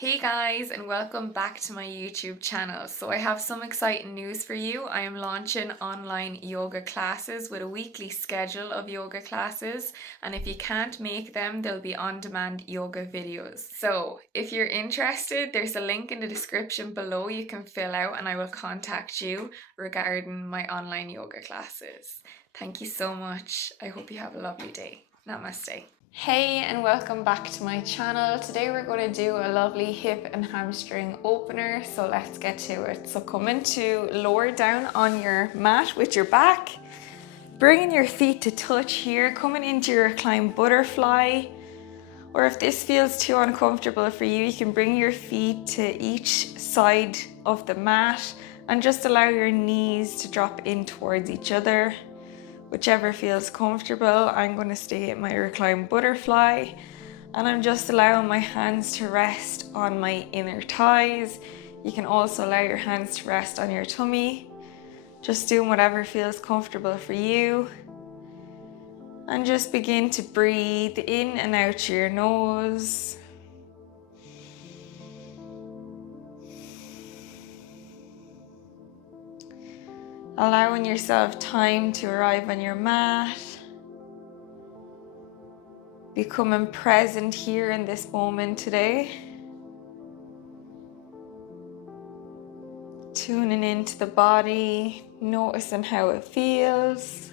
Hey guys, and welcome back to my YouTube channel. So I have some exciting news for you. I am launching online yoga classes with a weekly schedule of yoga classes, and if you can't make them, there'll be on-demand yoga videos. So if you're interested, there's a link in the description below you can fill out and I will contact you regarding my online yoga classes. Thank you so much. I hope you have a lovely day. Namaste. Hey, and welcome back to my channel. Today we're going to do a lovely hip and hamstring opener, so let's get to it. So come into lower down on your mat with your back, bringing your feet to touch here, coming into your reclined butterfly, or if this feels too uncomfortable for you, you can bring your feet to each side of the mat and just allow your knees to drop in towards each other. Whichever feels comfortable. I'm going to stay at my reclined butterfly and I'm just allowing my hands to rest on my inner thighs. You can also allow your hands to rest on your tummy. Just doing whatever feels comfortable for you. And just begin to breathe in and out through your nose. Allowing yourself time to arrive on your mat. Becoming present here in this moment today. Tuning into the body, noticing how it feels.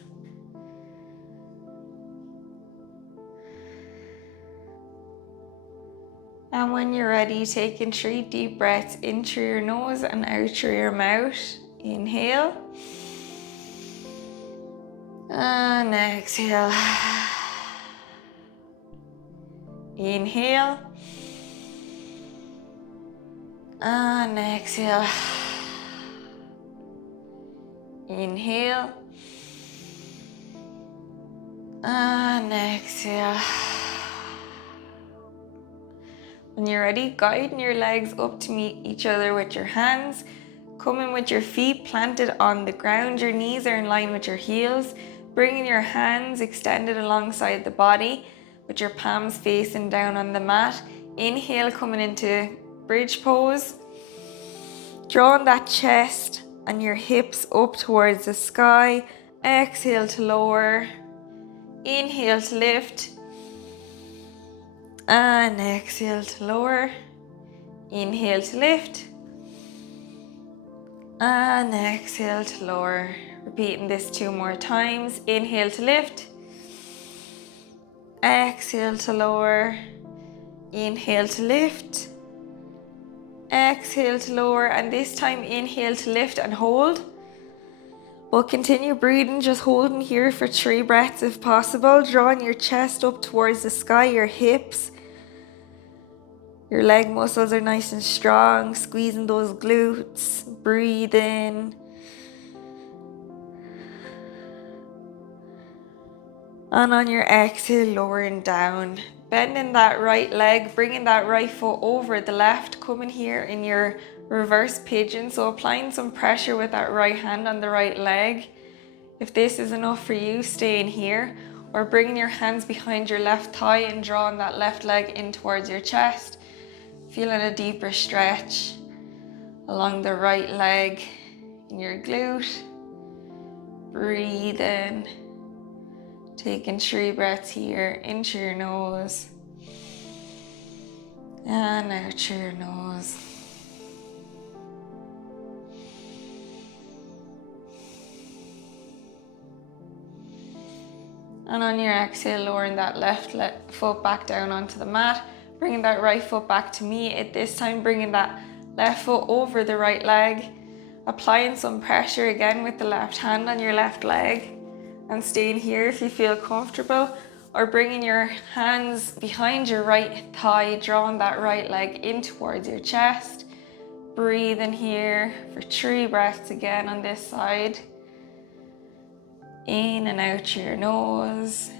And when you're ready, taking 3 deep breaths in through your nose and out through your mouth. Inhale. And exhale. Inhale. And exhale. Inhale. And exhale. When you're ready, guiding your legs up to meet each other with your hands. Come in with your feet planted on the ground. Your knees are in line with your heels. Bringing your hands extended alongside the body with your palms facing down on the mat. Inhale, coming into bridge pose. Drawing that chest and your hips up towards the sky. Exhale to lower. Inhale to lift. And exhale to lower. Inhale to lift. And exhale to lower. Repeating this 2 more times. Inhale to lift. Exhale to lower. Inhale to lift. Exhale to lower. And this time inhale to lift and hold. We'll continue breathing, just holding here for 3 breaths if possible. Drawing your chest up towards the sky, your hips. Your leg muscles are nice and strong. Squeezing those glutes. Breathe in. And on your exhale, lowering down. Bending that right leg, bringing that right foot over the left. Coming here in your reverse pigeon. So applying some pressure with that right hand on the right leg. If this is enough for you, stay in here. Or bringing your hands behind your left thigh and drawing that left leg in towards your chest. Feeling a deeper stretch along the right leg in your glute. Breathe in. Taking 3 breaths here, in through your nose. And out through your nose. And on your exhale, lowering that left foot back down onto the mat. Bringing that right foot back to meet it. This time bringing that left foot over the right leg. Applying some pressure again with the left hand on your left leg. And staying here if you feel comfortable. Or bringing your hands behind your right thigh. Drawing that right leg in towards your chest. Breathe in here for 3 breaths again on this side. In and out through your nose.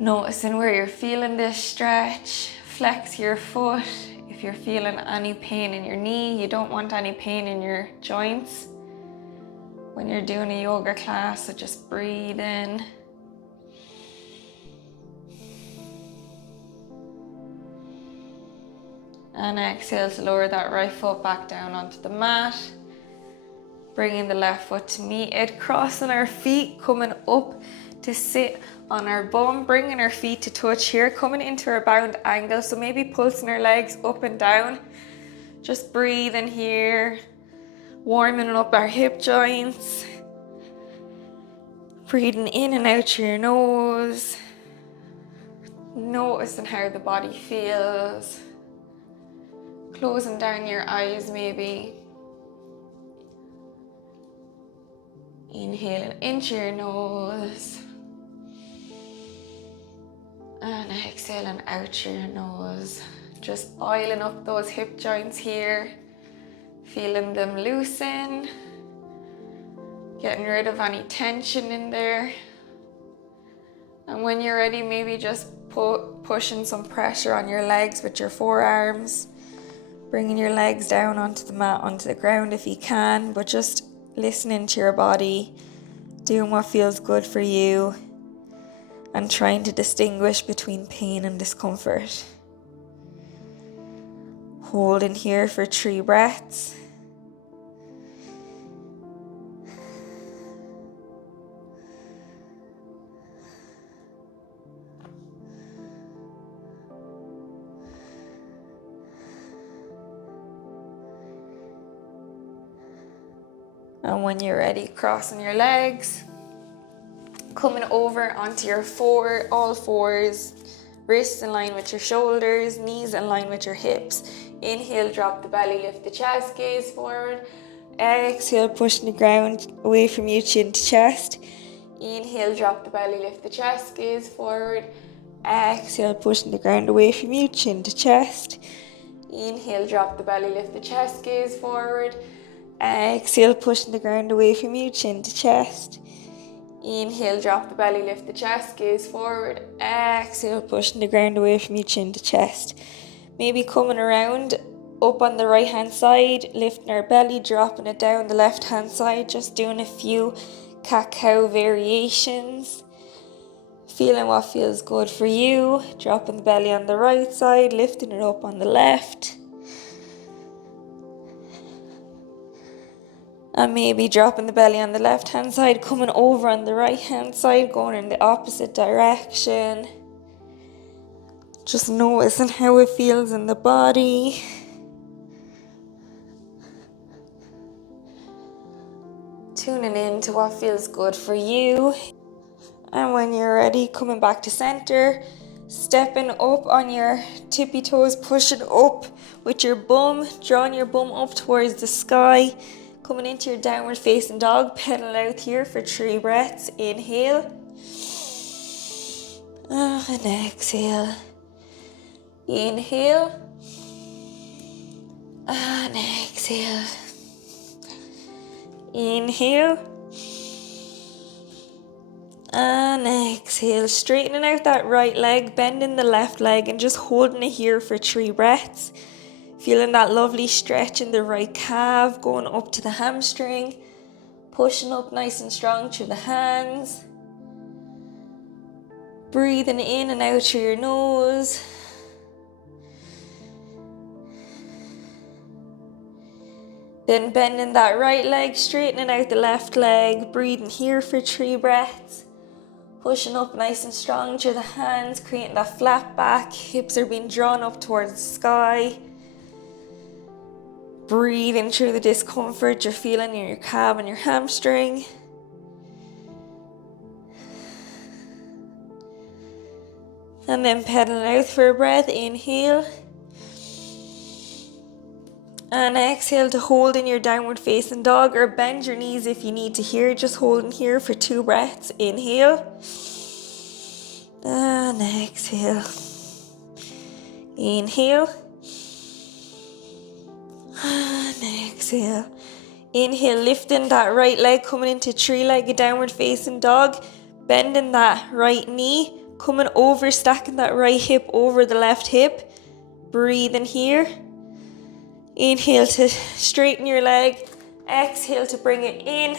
Noticing where you're feeling this stretch. Flex your foot. If you're feeling any pain in your knee, you don't want any pain in your joints when you're doing a yoga class, so just breathe in. And exhale to lower that right foot back down onto the mat. Bringing the left foot to meet it, crossing our feet, coming up to sit on our bum, bringing our feet to touch here, coming into our bound angle. So maybe pulsing our legs up and down. Just breathing here, warming up our hip joints. Breathing in and out through your nose. Noticing how the body feels. Closing down your eyes maybe. Inhaling into your nose. And exhaling out through your nose. Just oiling up those hip joints here. Feeling them loosen. Getting rid of any tension in there. And when you're ready, maybe just pushing some pressure on your legs with your forearms. Bringing your legs down onto the mat, onto the ground if you can, but just listening to your body, doing what feels good for you, and trying to distinguish between pain and discomfort. Holding here for 3 breaths. And when you're ready, crossing your legs, coming over onto your all fours, wrists in line with your shoulders, knees in line with your hips. Inhale, drop the belly, lift the chest, gaze forward. Exhale, pushing the ground away from you, chin to chest. Inhale, drop the belly, lift the chest, gaze forward. Exhale, pushing the ground away from you, chin to chest. Inhale, drop the belly, lift the chest, gaze forward. Exhale, pushing the ground away from you, chin to chest. Inhale, drop the belly, lift the chest, gaze forward. Exhale, pushing the ground away from you, chin to chest. Maybe coming around up on the right hand side, lifting our belly, dropping it down the left hand side, just doing a few cat-cow variations. Feeling what feels good for you, dropping the belly on the right side, lifting it up on the left. And maybe dropping the belly on the left hand side, coming over on the right hand side, going in the opposite direction. Just noticing how it feels in the body. Tuning in to what feels good for you. And when you're ready, coming back to center, stepping up on your tippy toes, pushing up with your bum, drawing your bum up towards the sky. Coming into your downward facing dog, pedal out here for 3 breaths. Inhale. And exhale. Inhale. And exhale. Inhale. And exhale. Straightening out that right leg, bending the left leg, and just holding it here for 3 breaths. Feeling that lovely stretch in the right calf, going up to the hamstring, pushing up nice and strong through the hands. Breathing in and out through your nose. Then bending that right leg, straightening out the left leg, breathing here for 3 breaths. Pushing up nice and strong through the hands, creating that flat back, hips are being drawn up towards the sky. Breathing through the discomfort you're feeling in your calf and your hamstring. And then pedaling out for a breath. Inhale. And exhale to hold in your downward facing dog, or bend your knees if you need to here. Just holding here for 2 breaths. Inhale. And exhale. Inhale. And exhale. Inhale, lifting that right leg, coming into 3-legged downward facing dog. Bending that right knee, coming over, stacking that right hip over the left hip. Breathing here. Inhale to straighten your leg. Exhale to bring it in.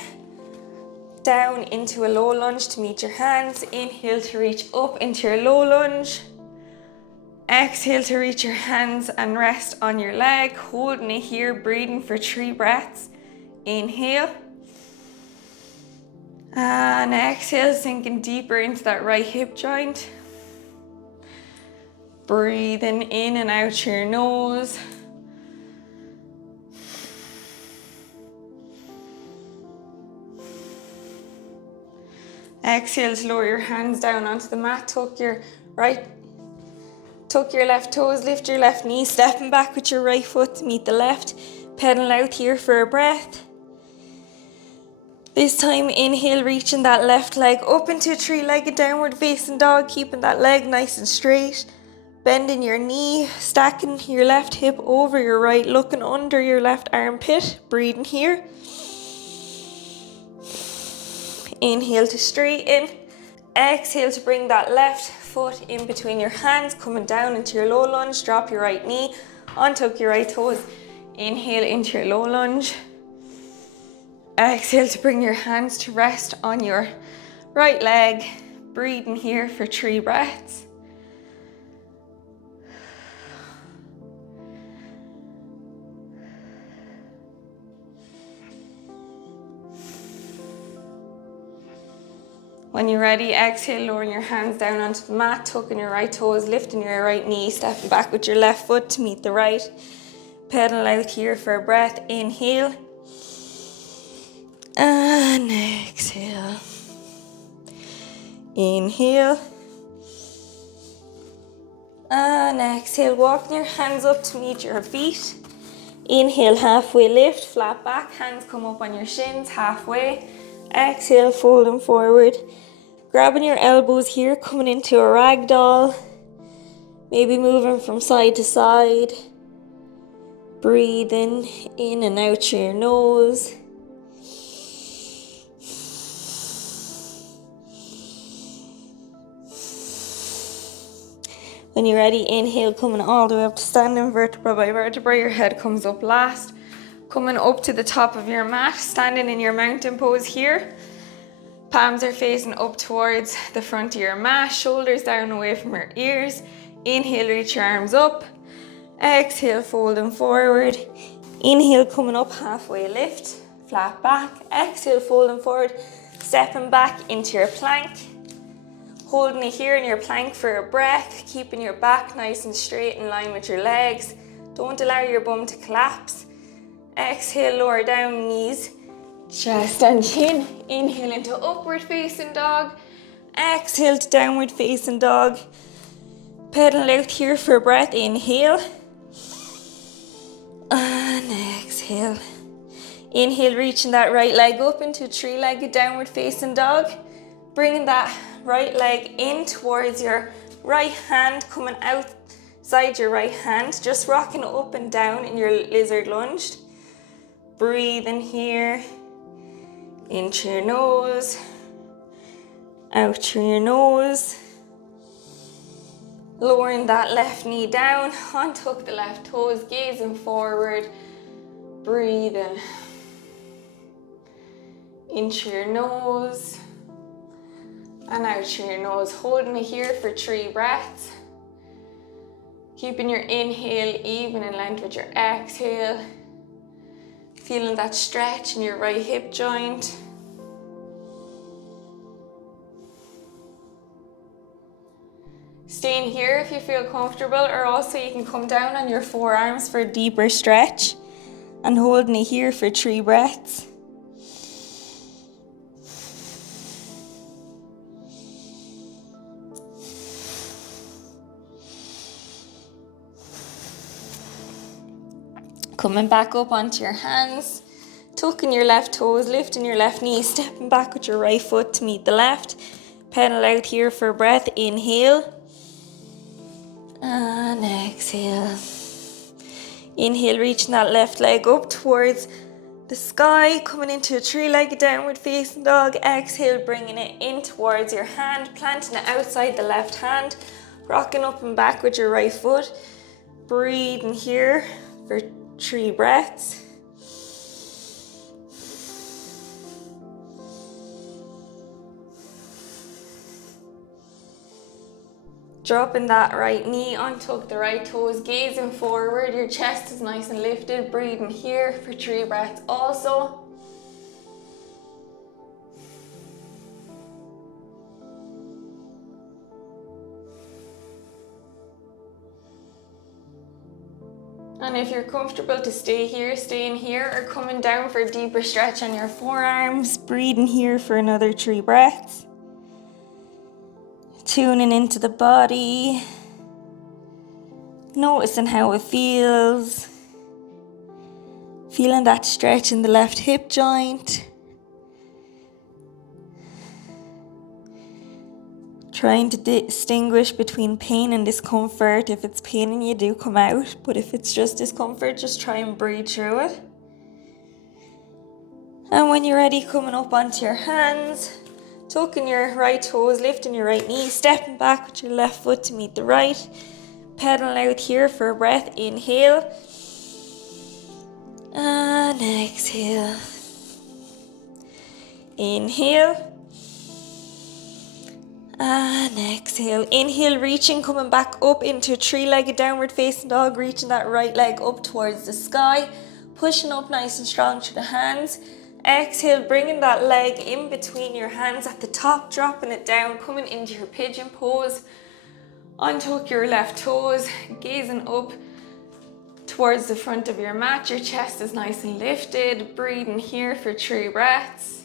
Down into a low lunge to meet your hands. Inhale to reach up into your low lunge. Exhale to reach your hands and rest on your leg, holding it here, breathing for 3 breaths. Inhale. And exhale, sinking deeper into that right hip joint. Breathing in and out through your nose. Exhale to lower your hands down onto the mat, tuck your left toes, lift your left knee, stepping back with your right foot to meet the left. Pedal out here for a breath. This time, inhale, reaching that left leg up into a 3-legged downward facing dog, keeping that leg nice and straight. Bending your knee, stacking your left hip over your right, looking under your left armpit, breathing here. Inhale to straighten. Exhale to bring that left foot in between your hands, coming down into your low lunge. Drop your right knee, untuck your right toes. Inhale into your low lunge. Exhale to bring your hands to rest on your right leg. Breathing here for 3 breaths. When you're ready, exhale, lowering your hands down onto the mat, tucking your right toes, lifting your right knee, stepping back with your left foot to meet the right. Pedal out here for a breath. Inhale. And exhale. Inhale. And exhale, walking your hands up to meet your feet. Inhale, halfway lift, flat back, hands come up on your shins, halfway. Exhale, folding forward. Grabbing your elbows here, coming into a ragdoll. Maybe moving from side to side. Breathing in and out through your nose. When you're ready, inhale, coming all the way up to standing vertebra by vertebra. Your head comes up last. Coming up to the top of your mat, standing in your mountain pose here. Palms are facing up towards the front of your mat, shoulders down away from your ears. Inhale, reach your arms up. Exhale, folding forward. Inhale, coming up, halfway lift, flat back. Exhale, folding forward, stepping back into your plank. Holding it here in your plank for a breath, keeping your back nice and straight in line with your legs. Don't allow your bum to collapse. Exhale, lower down, knees, chest and chin. Inhale into upward facing dog. Exhale to downward facing dog. Pedal out here for a breath. Inhale. And exhale. Inhale, reaching that right leg up into a 3-legged downward facing dog. Bringing that right leg in towards your right hand, coming outside your right hand. Just rocking up and down in your lizard lunge. Breathe in here. In through your nose. Out through your nose. Lowering that left knee down. Untuck the left toes, gazing forward. Breathing. In through your nose. And out through your nose, holding it here for 3 breaths. Keeping your inhale even in length with your exhale. Feeling that stretch in your right hip joint. Staying here if you feel comfortable, or also you can come down on your forearms for a deeper stretch. And holding it here for 3 breaths. Coming back up onto your hands, tucking your left toes, lifting your left knee, stepping back with your right foot to meet the left. Pedal out here for a breath. Inhale. And exhale. Inhale, reaching that left leg up towards the sky, coming into a 3-legged downward facing dog. Exhale, bringing it in towards your hand, planting it outside the left hand, rocking up and back with your right foot. Breathing here for 3 breaths. Dropping that right knee, untuck the right toes, gazing forward, your chest is nice and lifted, breathing here for 3 breaths also. And if you're comfortable to stay here, stay in here, or coming down for a deeper stretch on your forearms, breathing here for another 3 breaths. Tuning into the body, noticing how it feels, feeling that stretch in the left hip joint. Trying to distinguish between pain and discomfort. If it's paining you, do come out, but if it's just discomfort, just try and breathe through it. And when you're ready, coming up onto your hands, tucking your right toes, lifting your right knee, stepping back with your left foot to meet the right. Pedaling out here for a breath. Inhale. And exhale. Inhale. And exhale. Inhale, reaching, coming back up into a 3-legged downward facing dog, reaching that right leg up towards the sky, pushing up nice and strong through the hands. Exhale, bringing that leg in between your hands at the top, dropping it down, coming into your pigeon pose. Untuck your left toes, gazing up towards the front of your mat. Your chest is nice and lifted, breathing here for 3 breaths.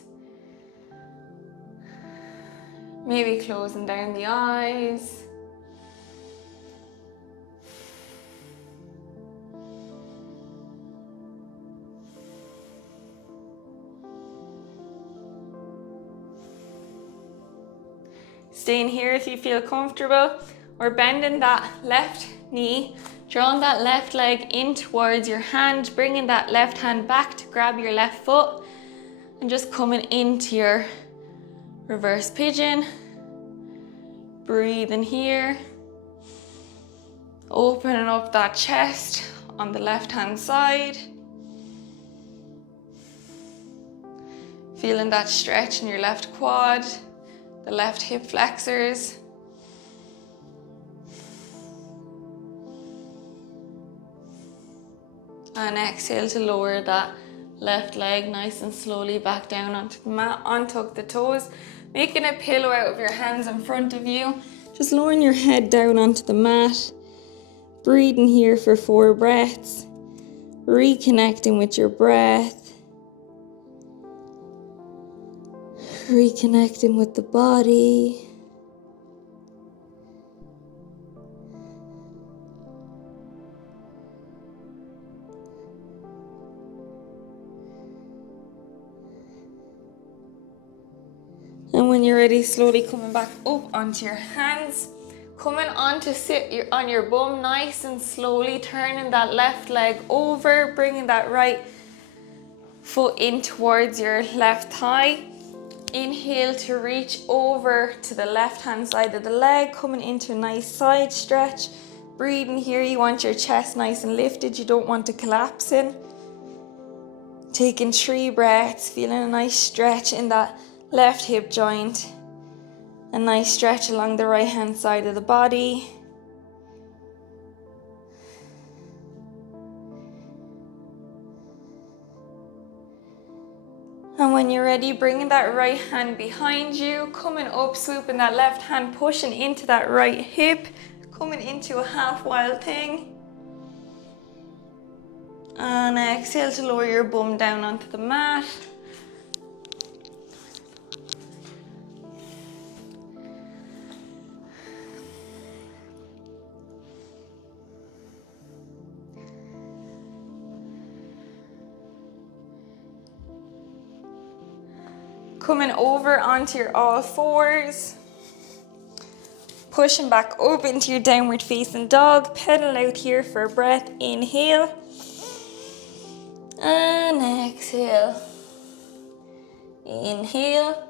Maybe closing down the eyes. Staying here if you feel comfortable, or bending that left knee, drawing that left leg in towards your hand, bringing that left hand back to grab your left foot, and just coming into your reverse pigeon. Breathing here. Opening up that chest on the left hand side. Feeling that stretch in your left quad, the left hip flexors. And exhale to lower that left leg nice and slowly back down onto the mat. Untuck the toes, making a pillow out of your hands in front of you. Just lowering your head down onto the mat. Breathing here for 4 breaths. Reconnecting with your breath. Reconnecting with the body. And when you're ready, slowly coming back up onto your hands. Coming on to sit on your bum nice and slowly, turning that left leg over, bringing that right foot in towards your left thigh. Inhale to reach over to the left hand side of the leg, coming into a nice side stretch. Breathing here, you want your chest nice and lifted, you don't want to collapse in. Taking 3 breaths, feeling a nice stretch in that left hip joint. A nice stretch along the right hand side of the body. And when you're ready, bringing that right hand behind you, coming up, swooping that left hand, pushing into that right hip, coming into a half wild thing. And exhale to lower your bum down onto the mat. Coming over onto your all fours. Pushing back up into your downward facing dog. Pedal out here for a breath. Inhale. And exhale. Inhale.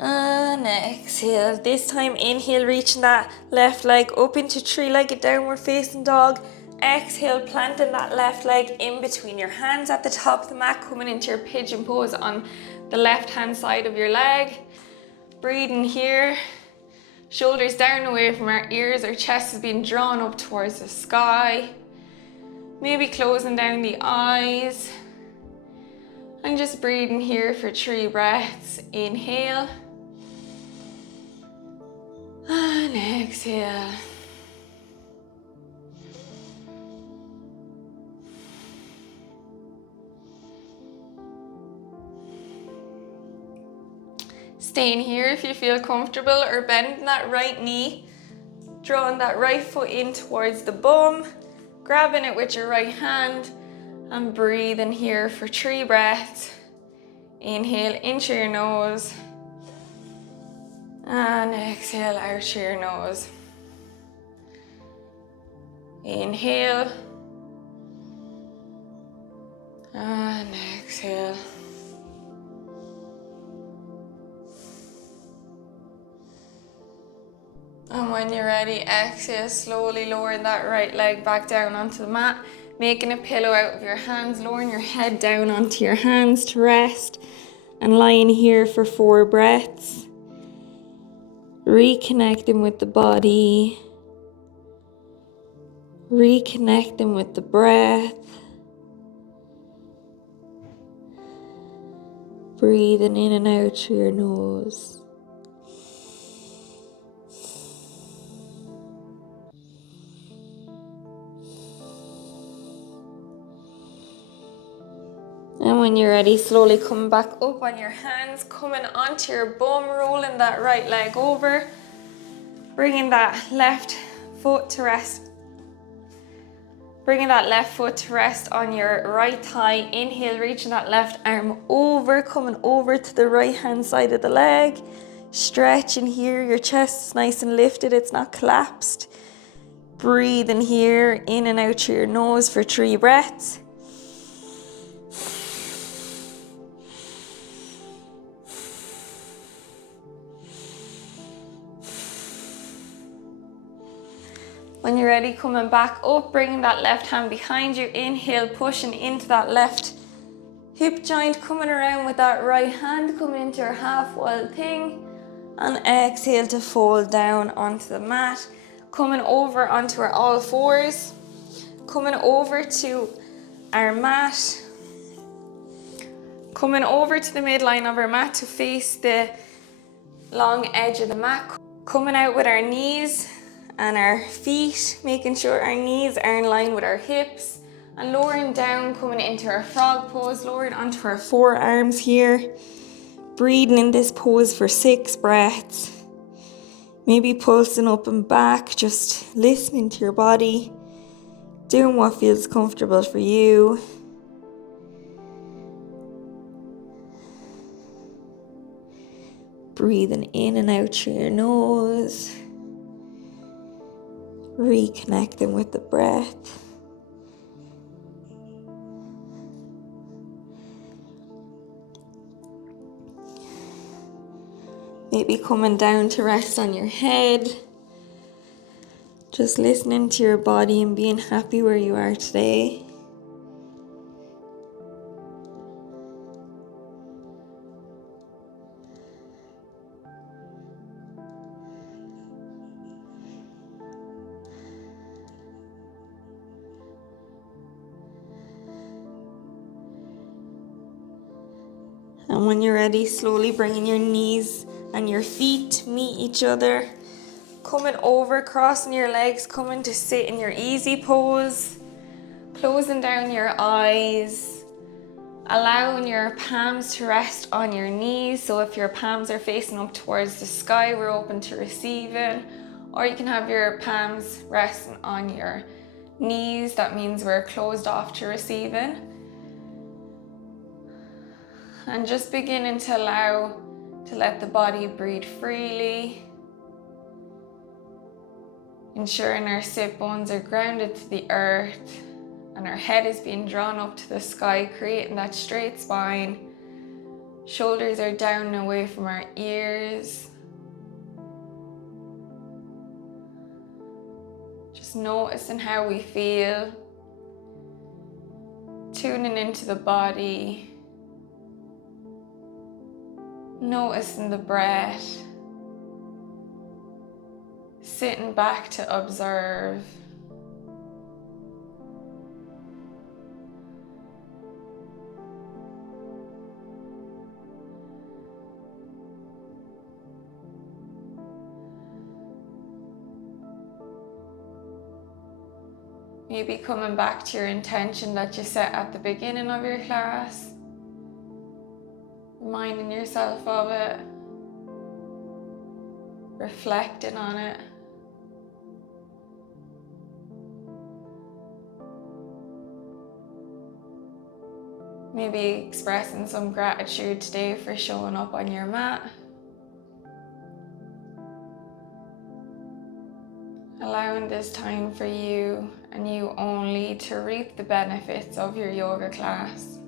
And exhale. This time inhale, reaching that left leg up into 3-legged downward facing dog. Exhale, planting that left leg in between your hands at the top of the mat, coming into your pigeon pose on the left hand side of your leg. Breathing here. Shoulders down away from our ears, our chest is being drawn up towards the sky. Maybe closing down the eyes. And just breathing here for 3 breaths. Inhale. And exhale. Staying here if you feel comfortable, or bending that right knee, drawing that right foot in towards the bum, grabbing it with your right hand, and breathing here for 3 breaths. Inhale in through your nose, and exhale out through your nose. Inhale, and exhale. And when you're ready, exhale, slowly lowering that right leg back down onto the mat, making a pillow out of your hands, lowering your head down onto your hands to rest, and lying here for 4 breaths. Reconnecting with the body, reconnecting with the breath, breathing in and out through your nose. And when you're ready, slowly come back up on your hands, coming onto your bum, rolling that right leg over, bringing that left foot to rest. Bringing that left foot to rest on your right thigh. Inhale, reaching that left arm over, coming over to the right hand side of the leg. Stretching here, your chest is nice and lifted, it's not collapsed. Breathing here, in and out through your nose for 3 breaths. When you're ready, coming back up, bringing that left hand behind you. Inhale, pushing into that left hip joint, coming around with that right hand, coming into your half wild thing. And exhale to fold down onto the mat. Coming over onto our all fours. Coming over to our mat. Coming over to the midline of our mat to face the long edge of the mat. Coming out with our knees and our feet, making sure our knees are in line with our hips, and lowering down, coming into our frog pose, lowering onto our forearms here, breathing in this pose for 6 breaths, maybe pulsing up and back, just listening to your body, doing what feels comfortable for you. Breathing in and out through your nose. Reconnecting with the breath. Maybe coming down to rest on your head. Just listening to your body and being happy where you are today. And when you're ready, slowly bringing your knees and your feet to meet each other. Coming over, crossing your legs, coming to sit in your easy pose. Closing down your eyes. Allowing your palms to rest on your knees. So if your palms are facing up towards the sky, we're open to receiving. Or you can have your palms resting on your knees. That means we're closed off to receiving. And just beginning to allow to let the body breathe freely. Ensuring our sit bones are grounded to the earth and our head is being drawn up to the sky, creating that straight spine. Shoulders are down and away from our ears. Just noticing how we feel. Tuning into the body. Noticing the breath. sitting back to observe. Maybe coming back to your intention that you set at the beginning of your class, reminding yourself of it, reflecting on it. Maybe expressing some gratitude today for showing up on your mat. Allowing this time for you and you only to reap the benefits of your yoga class.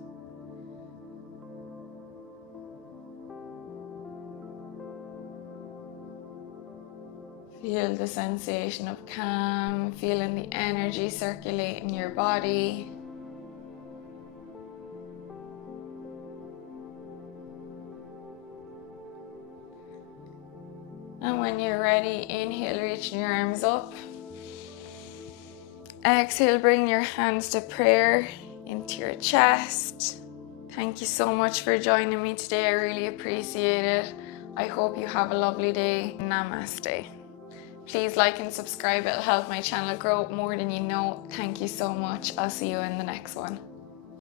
Feel the sensation of calm, feeling the energy circulate in your body. And when you're ready, inhale, reaching your arms up. Exhale, bring your hands to prayer into your chest. Thank you so much for joining me today. I really appreciate it. I hope you have a lovely day. Namaste. Please like and subscribe. It'll help my channel grow more than you know. Thank you so much. I'll see you in the next one.